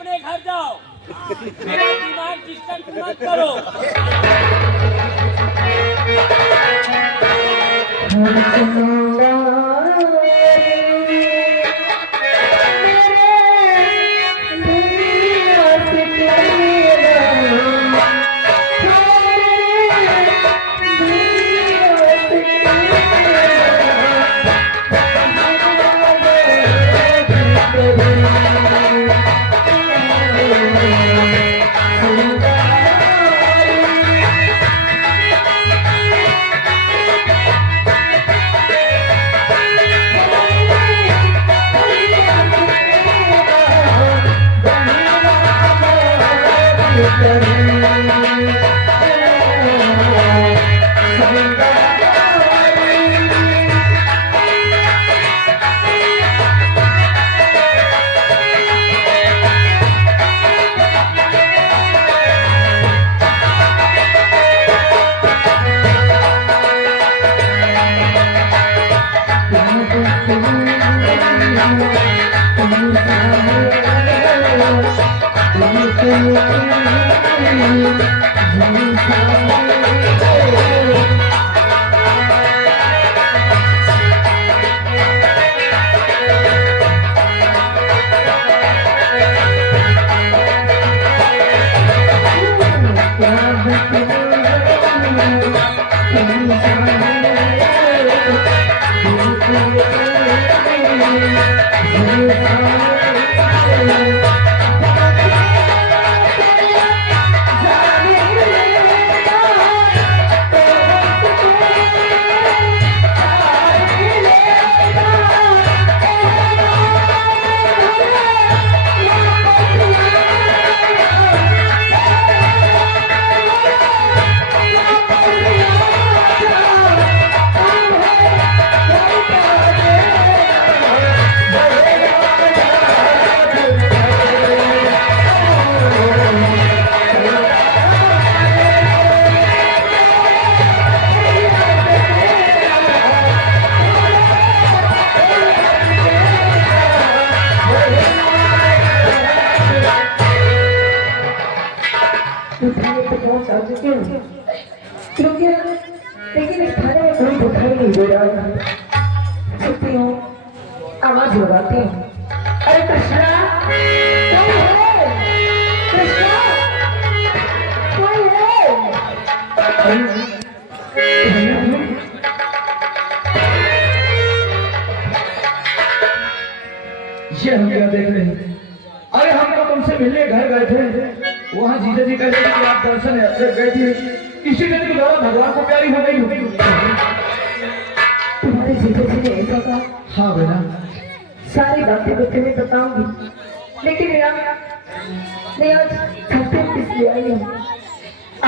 अपने घर जाओ, मेरा दिमाग डिस्टर्ब मत करो। लेकिन इस थाने में कोई दिखाई नहीं दे रहा है। छुपती हूँ, आवाज लगाती हूँ, अरे कृष्णा कोई है? कृष्णा कोई है? ये हम क्या देख रहे हैं? अरे हम तो तुमसे मिलने घर गए थे, वहाँ जीजा जी कहते कि आप दर्शन यात्रा गए थे, इसी दिन के दौरान भगवान को प्यारी हो गई। तुम्हारे जीजा जी ने ऐसा कहा? हाँ बेटा, सारी बातें तो तुम्हें बताऊंगी, लेकिन यार मैं आज सत्य इसलिए आई हूँ।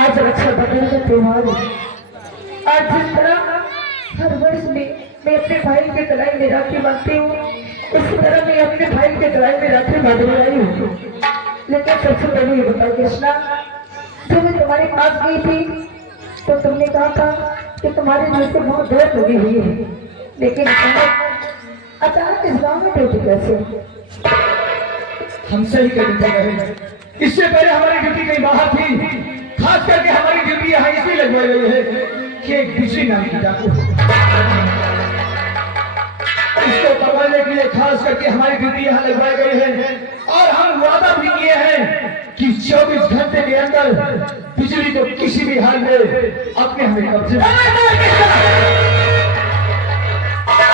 आज रक्षाबंधन का त्योहार है। आज जिस तरह हर वर्ष में मैं अपने भाई के गले में राखी बांधती हूँ, उसी तरह मैं अपने भाई के गले में राखी बांधने आई हूँ। लेकिन सबसे पहले ये बताओ कृष्णा, जब मैं तुम्हारे पास गई थी तो तुमने कहा था कि तुम्हारे दिल से बहुत दर्द लगी हुई है, लेकिन अचानक इस गाँव में ड्यूटी कैसे? हमसे ही कभी गए, इससे पहले हमारी ड्यूटी कहीं बाहर थी। खास करके हमारी ड्यूटी यहाँ इसलिए लगवाई गई है कि एक बिजली नाम की डाकू इसको पकड़ने के लिए खास करके हमारी ड्यूटी यहाँ लगवाई गई है। और हम वादा भी किए हैं कि 24 घंटे के अंदर बिजली को किसी भी हाल में अपने हमें कब्जे में।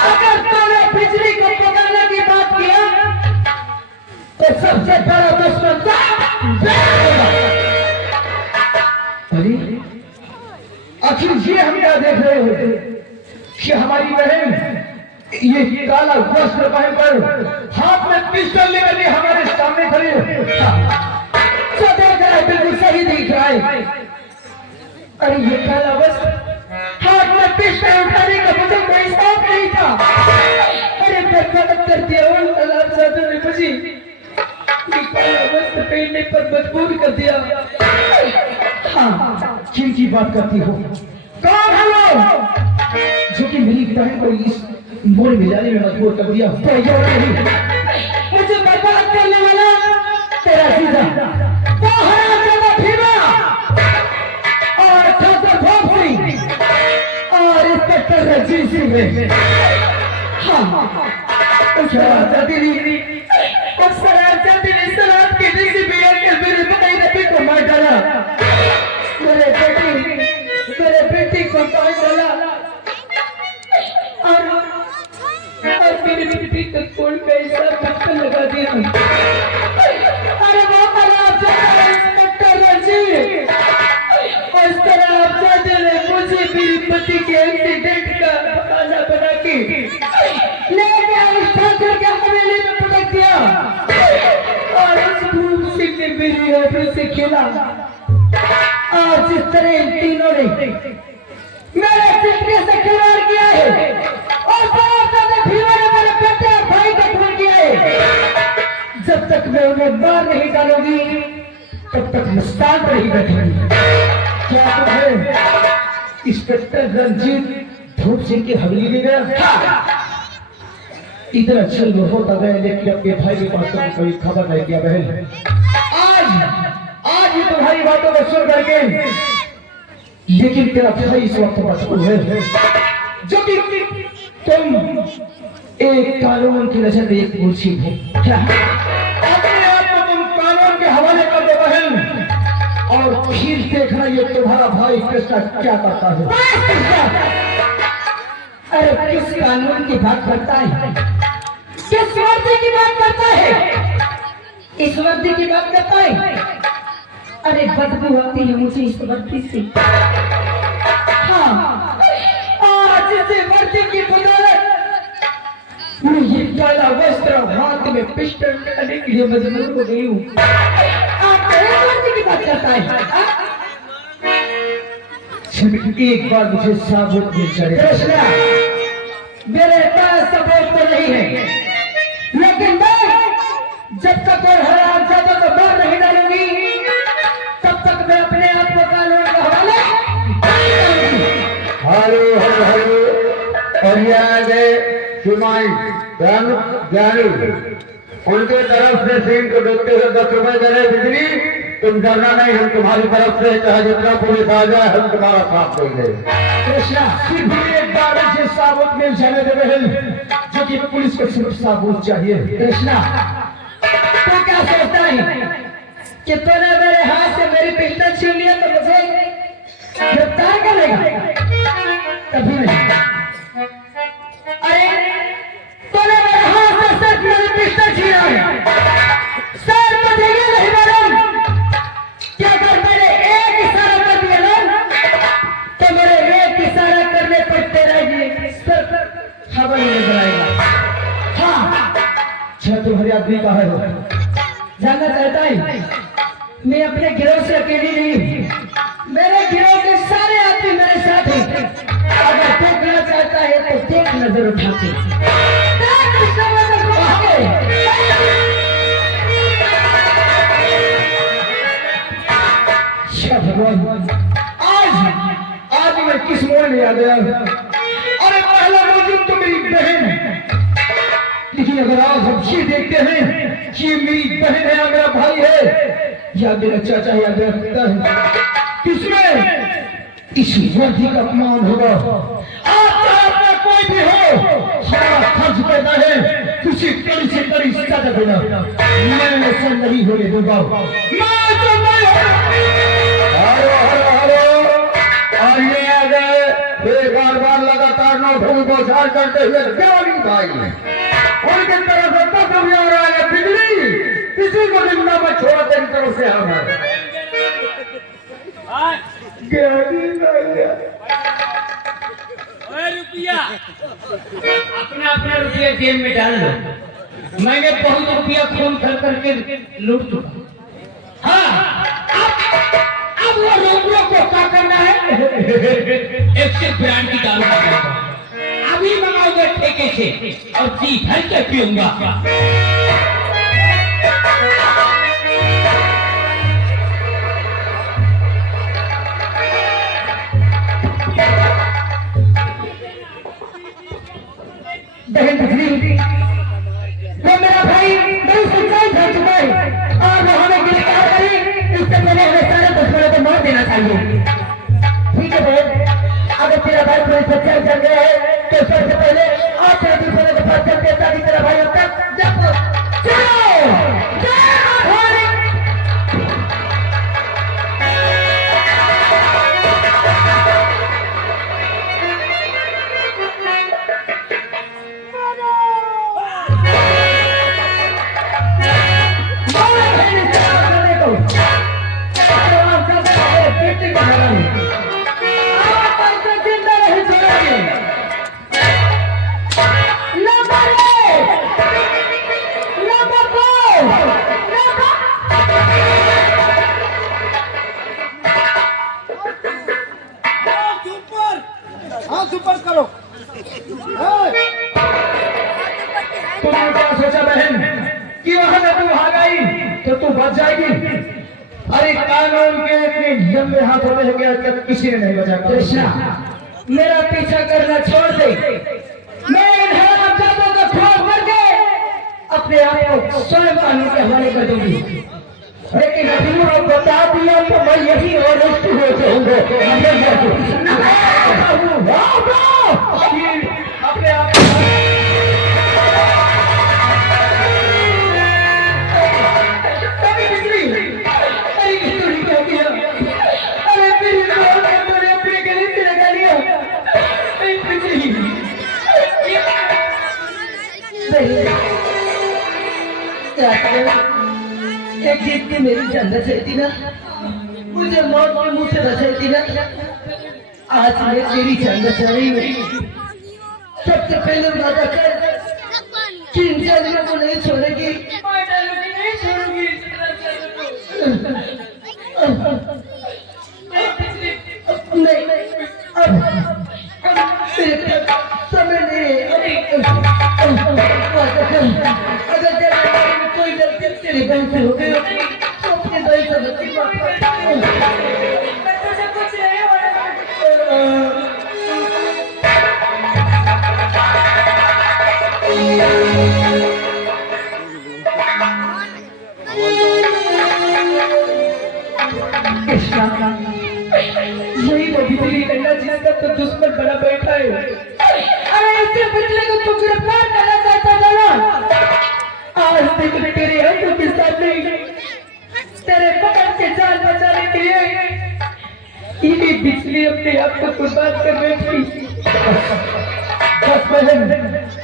अगर तुमने बिजली को पकड़ने की बात किया तो सबसे बड़ा दुश्मन आखिर ये हम क्या देख रहे होते कि हमारी बहन ये काला वस्त्र पहनकर हाथ में पिस्टल लेकर के हमारे सामने खड़ी है। बिल्कुल सही दिख रहा है। अरे ये काला वस्त्र हाथ में पिस्टल उठाने का मुझे कोई शौक नहीं था। अरे गलत कर दिया मुझे ये काला वस्त्र पहनने पर मजबूर कर दिया। हाँ, किनकी बात करती हो? कौन है वो जो कि मेरी बहन को इस मोड़ में जाने में मजबूर कर दिया? मुझे बर्बाद करने वाला तेरा में हाँ शराब जाती थी और शराब जाती थी शराब की किसी भी मेरे भाई रवि को मार डाला मेरे बेटी को मार डाला और मेरी बेटी को कोल पे ऐसा धक्का लगा दिया। अरे बाबा आप इंस्पेक्टर रंजीत उस तरह आप मुझे मेरी पति के एक्सीडेंट का बहाना बना के ले गया उस ठाकुर के हवेली में पटक दिया और उस धूप सिंह ने मेरी आंखों से खेला और जिस तरह इन तीनों ने मेरे जिंदगी से खिलवाड़ किया है और मेरे बेटे और भाई का खून किया है जब तक मैं उन्हें मार नहीं डालूंगी तब तक मुस्तान पर ही बैठूंगी। क्या है इंस्पेक्टर रंजीत धूप सिंह की हवेली में गया इतना छल होता गया लेकिन अपने भाई के पास तो कोई खबर नहीं किया। बहन आज ही तुम्हारी बातों को सुन करके लेकिन तेरा भाई इस वक्त मशगूल है जो कि तुम एक कानून की नजर में एक मुंशी हो। क्या अपने आप को तुम कानून के हवाले कर दो बहन और फिर देखना ये तुम्हारा भाई कृष्णा क्या करता है। अरे किस कानून की बात करता है किस वर्दी की बात करता है इस वर्दी की बात करता है। अरे बदबू आती है मुझे इस वर्दी से। हाँ आज इस वर्दी की बदौलत मैं ये काला वस्त्र हाथ में पिस्टल करने के लिए मजबूर हो गई हूँ। आप किस वर्दी की बात करता है एक बार मुझे साबुत मिल जाए। कृष्णा मेरे पास सबूत तो नहीं है लेकिन मैं जब तक और हराम जादों को मार नहीं डालूंगी तब तक मैं अपने आप को कानून के हवाले। हेलो हेलो हेलो और ये ज्ञानी उनके तरफ से सिंह को डूबते हुए 10 रुपए दे रहे बिजली तुम डरना नहीं हम तुम्हारी तरफ से चाहे जितना पुलिस आ जाए हम तुम्हारा साथ देंगे। कृष्णा फिर भी एक बार मुझे साबुत मिल जाने दे बहन जो कि पुलिस को सिर्फ साबुत चाहिए। कृष्णा तू क्या सोचता है कि तूने मेरे हाथ से मेरी पिस्टल छीन लिया तो मुझे गिरफ्तार करेगा कभी नहीं। अरे तूने मेरे हाथ से सिर्फ मेरी पिस्टल छीना है सर मुझे ये नहीं मालूम कि अगर मैंने एक इशारा कर दिया ना तो मेरे एक इशारा करने पर तेरा ये सर खबर नजर आएगा। हाँ अच्छा तुम्हारी आदमी कहाँ है जानना चाहता है मैं अपने गिरोह से अकेली नहीं हूँ मेरे गिरोह के सारे आदमी मेरे साथ हैं। अगर देखना चाहता है तो देख नजर उठा के भगवान आज मैं किस मोड़ में आ गया। अरे पहला मौजूद तो मेरी बहन लेकिन अगर आज हम ये देखते हैं कि मेरी बहन है या मेरा भाई है या मेरा चाचा है या मेरा पिता है किसमें इस वर्दी का अपमान होगा। आपका कोई भी हो हमारा फर्ज पैदा है किसी कड़ी से कड़ी सजा देना। मैं ऐसा नहीं होने दूंगा। मैं तो बार लगातार नौकरी को झाड़ करते हुए ज्ञानी भाई उनकी तरफ से तक आ रहा है बिजली किसी को जिंदा में छोड़ तेरी तरफ से हमारे रुपया अपना अपना रुपया जेब में डाल लो। मैंने बहुत रुपया खून कर करके लूट चुका। हाँ अब वो रोमियो को क्या करना है 100 ब्रांड की दारू अभी मंगाऊंगा ठेके से और जी भर के पीऊंगा। बहन बिजली वो मेरा भाई मेरी सच्चाई झड़ चुका है और वो हमें गिरफ्तार करी इससे पहले हमें सारे दुश्मनों को मार देना चाहिए। ठीक है बहन अगर तेरा भाई कोई सच्चाई चल गया है तो जप जप चलो जय हमारी हाथ ऊपर करो। तुमने क्या सोचा बहन कि वहां ना तू भाग आई तो तू बच जाएगी? अरे कानून के इतने लंबे हाथों में हो गया कि किसी ने नहीं बचा। कृष्णा, मेरा पीछा करना छोड़ दे। मैं इन हरामजादों को खोल करके अपने आप को स्वयं कानून के हवाले कर दूंगी। लेकिन अभी वो बता दिया तो मैं यही अरेस्ट हो जाऊंगा। अपने आप एक जीत की मेरी जान बचाई ना, मुझे मौत के मुंह से बचाई ना। आज मैं तेरी जान बचा रही हूँ। सबसे पहले वादा कर कि इन जालियों को नहीं छोड़ेगी। नहीं छोड़ूंगी। नहीं, अब मेरे पास समय नहीं है। वादा कर, अगर तेरे बारे में कोई गलती तेरे बहन से हो गई तो अपने भाई से गलती माफ कर। कुछ नहीं हो रहा। यही तो बिजली डंडा जिसका तो दुश्मन बना बैठा है। अरे इससे बिजली को तू गिरफ्तार करना चाहता था ना। आज तक तेरे हाथों के सामने तेरे पकड़ के जान बचाने के लिए इन्हीं बिजली अपने आप को कुर्बान कर बैठी। बस बहन,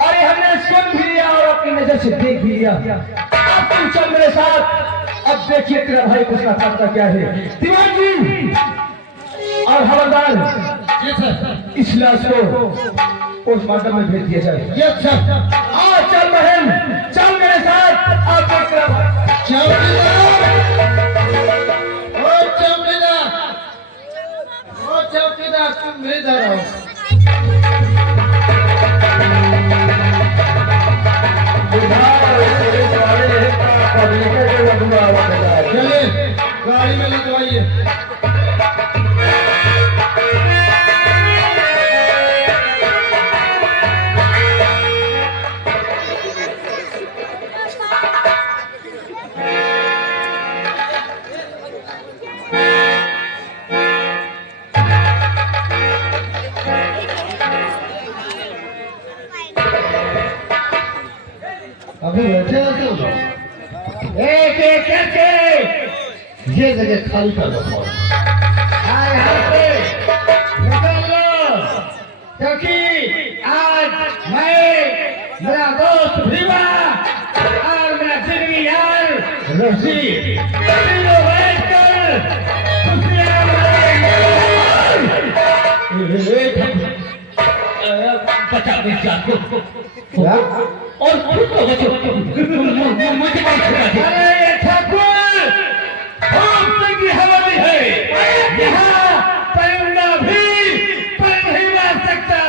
अरे हमने सुन भी लिया और अपनी नजर से देख भी लिया। अब तुम चल मेरे साथ। अब देखिए तेरा भाई कुछ ना करता क्या है। दीवान जी और हवलदार, इस लाश को पोस्टमार्टम में भेज दिया जाए। Yes sir. आओ चल बहन, चल मेरे साथ। अब देख तेरा भाई। चौकीदार तुम मेरे इधर आओ। चलिए गाड़ी में लिखवाइए। अभी बैठे हो तुम? एक एक करके ये जगह खाली कर दो। यहाँ से निकल लो, क्योंकि आज मैं, मेरा दोस्त भीमा और मेरा जिंदगी यार रशीद तीनों बैठकर खुशियाँ मनाएंगे। बचा बेचा क्या? और खुद को बचो। मुझे कौन छोड़ा दे? अरे ठाकुर, हम की हवा में है। यहाँ परिंदा भी पर नहीं मार सकता।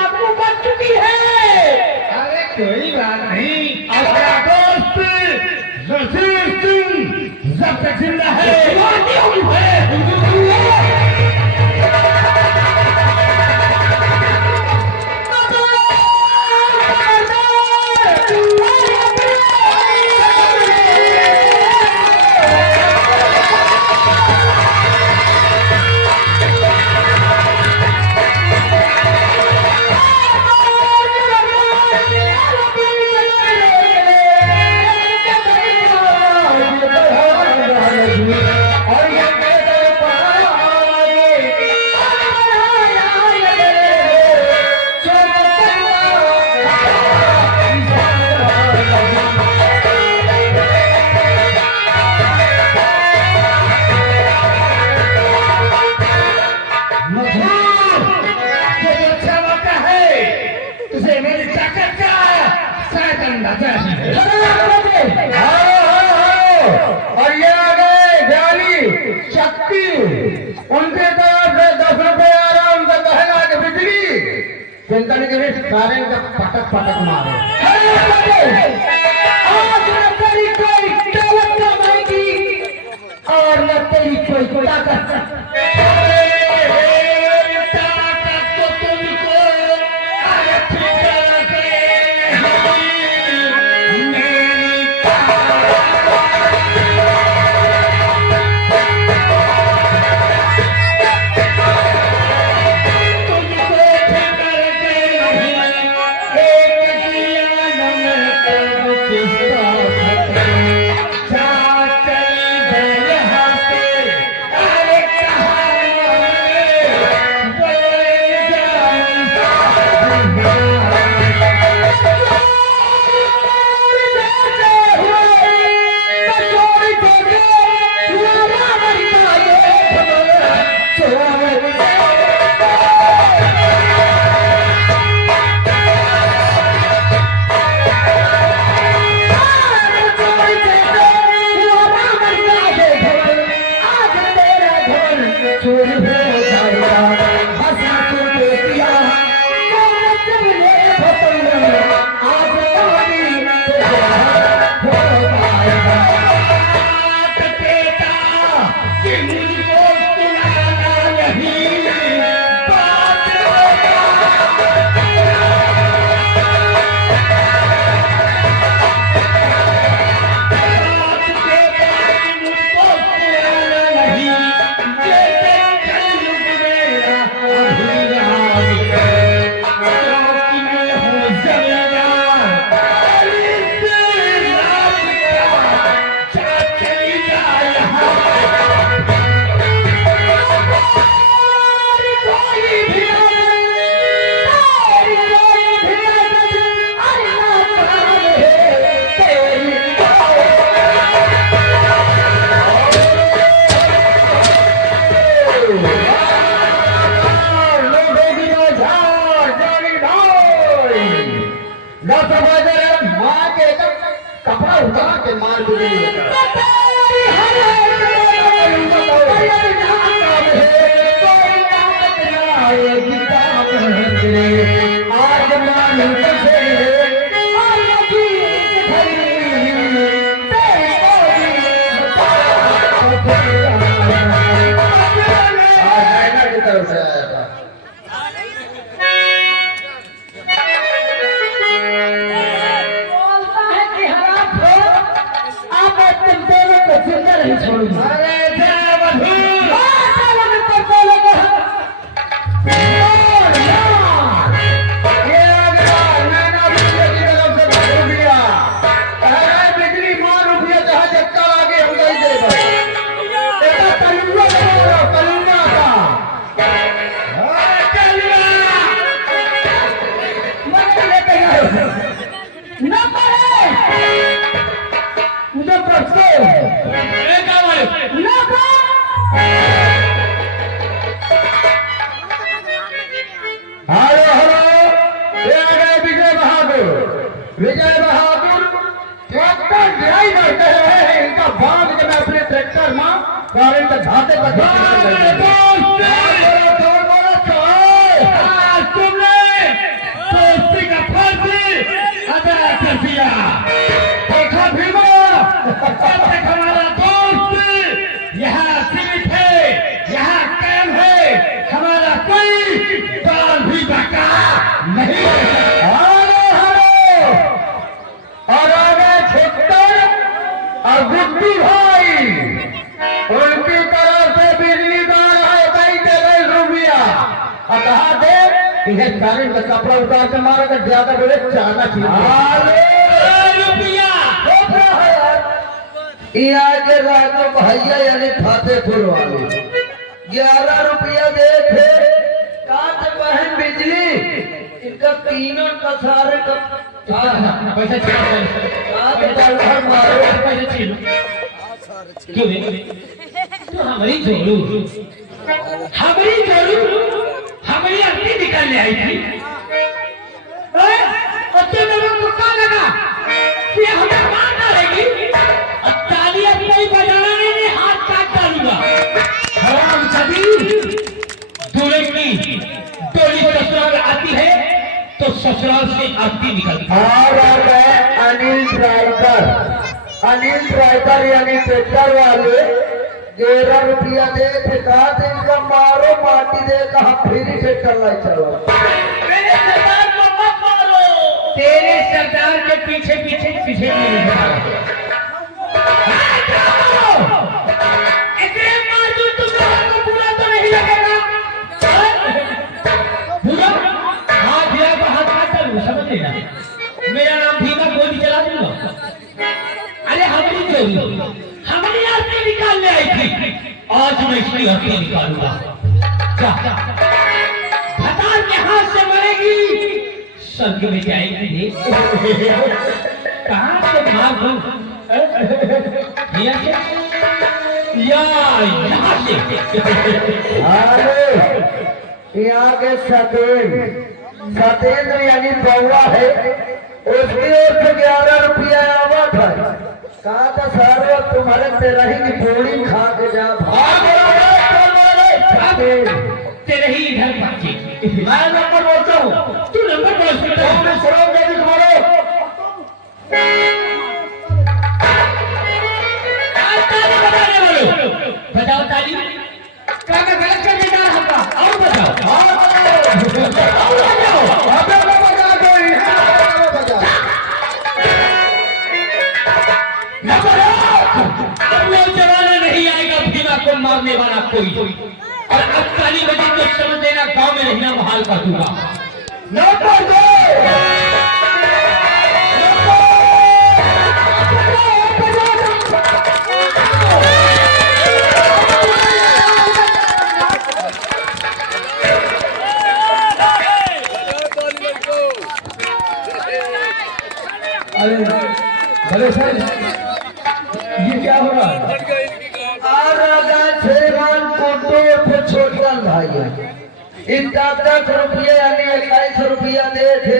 आपको बच चुकी है। अरे कोई बात नहीं, अपना दोस्त रशीद सिंह जब तक जिंदा है और ये आ गए ज्ञानी शक्ति, उनके तरफ से 10 रुपये आ रहा, उनका कहना कि बिजली चिंता नहीं करें, सारे का पटक पटक मारो। आज न तेरी कोई दौलत कमाएगी और न तेरी कोई ताकत। कपड़ा उतार के मार की तरफ से आया था। नहीं छोड़ूंगी। अरे जय बधू बिजली मार रुपया जहाँ चक्का आगे हम नहीं दे कलुआ विजय बहादुर ट्रैक्टर ड्राइवर कह रहे हैं, इनका बांध के मैं अपने ट्रैक्टर में करंट घाटे पर तुमने दोस्ती का फर्ज अदा कर दिया। देखा भीमा, जब तक हमारा दोस्त यहाँ सीमित है, यहाँ कायम है, हमारा कोई बाल भी बका नहीं है। और आगे छुट्टर और गुड्डू भाई, उनकी तरफ से बिजली का है 22 रुपया। और कहा दे इन्हें कारण का कपड़ा उतार के मारा कर ज्यादा बोले चाहना चाहिए। के राजो भैया यानी फतेहपुर वाले 11 रुपया दे थे। काट बहन बिजली, इनका तीनों का सारे का पैसा तो हमारी जोरू हमारी अग्नि निकालने आई थी। और तुम लोगों को कौन लगा कि हमें मार डालेगी। और ताली अब नहीं बजाना, नहीं हाथ काट डालूंगा। हराम जादी, दूल्हे की टोली ससुराल आती है तो ससुराल से आरती निकलती है। और मैं अनिल ड्राइवर यानी ट्रैक्टर वाले 11 रुपया दे थे, कहा थे इनका मारो माटी दे, कहा फिर ही ट्रैक्टर लाई चलो। मेरे सरदार को मत मारो, तेरे सरदार के पीछे पीछे पीछे नहीं मारो। इतने मार दूं तुम बुरा तो नहीं लगेगा? बुरा हाथ दिया तो हाथ काट दूं, समझ लेना। मेरा नाम भीमा, गोली चला दूंगा। अरे हमारी आरती निकालने आई थी, आज मैं इसकी आरती निकालूंगा। क्या भतार के हाथ से मरेगी, स्वर्ग में जाएगी। कहाँ से भाग हूँ? यहाँ से यहाँ के सतेंद्र यानी बउआ है, उसकी ओर से 11 रुपया आवत है। कहा था सारे तुम्हारे तेरा ही पूरी खा के जा तेरे ही इधर पहुंची। मैं नंबर बोलता हूँ, तू नंबर बताओ ताली, क्या मैं गलत कर देता हूँ? और बताओ जमाना नहीं आएगा भीमा को मारने वाला कोई। और अब ताली बजी तो समझ लेना गांव में रहना बहाल कर दूंगा। नंबर दो। अरे सर, ये क्या हो रहा है? छोटा भाई है, इनका 10 रुपये यानी 21 रुपया दे थे।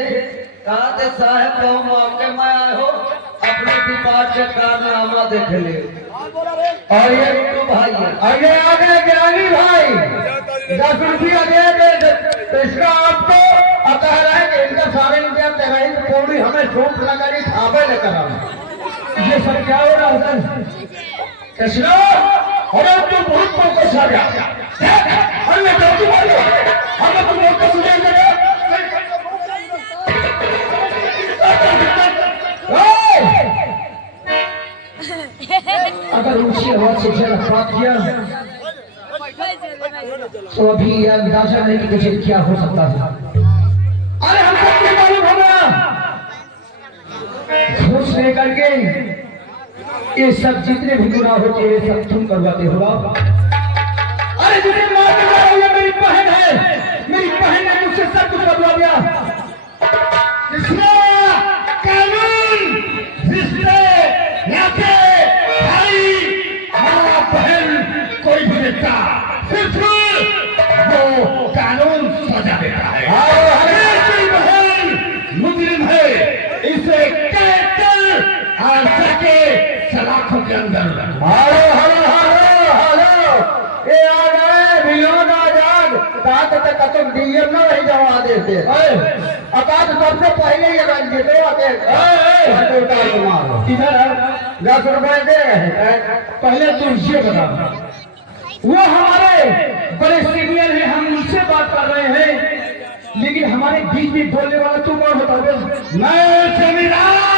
कहा थे साहब को मौके में आए हो, अपने डिपार्ट के कारनामा देख ले। और ये तो भाई है, आगे आगे ज्ञानी भाई 10 रुपया दे तो इसका आपको कह रहा है कि इनका सारे रुपया तेरा ही पूरी हमें छूट लगानी थाबे लेकर आना। ये सब क्या हो रहा है सर? कृष्णा, हमें तो बहुत फोकस आ गया। अरे डॉक्टर बोलो, हमें तो बहुत कुछ नहीं लगा। अगर ऊंची आवाज से जरा बात किया तो अभी यह अंदाजा नहीं कि मुझे क्या हो सकता था। अरे हम सबको मालूम होगा, घूस लेकर के ये सब जितने भी गुनाह होते हैं सब तुम करवाते हो। अरे जिसे मार के जा रही है मेरी बहन है, मेरी बहन ने मुझसे सब कुछ करवा दिया। कानून, रिश्ते, नाते, भाई, माँ बहन कोई भी रिश्ता सिर्फ वो कानून सजा देता है। कोई बहन मुजरिम है, इसे कैद कर और सके सलाखों के अंदर। हेलो हेलो हेलो हेलो, ये आ गए मिलियन आजाद। दांत तक तुम डीएम ना नहीं जमा देते। अब आज सबसे पहले ये रंजित इधर 10 रुपए दे रहे। पहले तुम ये बता, वो हमारे बड़े सीनियर हैं, हम उनसे बात कर रहे हैं, लेकिन हमारे बीच में बोलने वाला तू कौन होता है? मैं जमींदार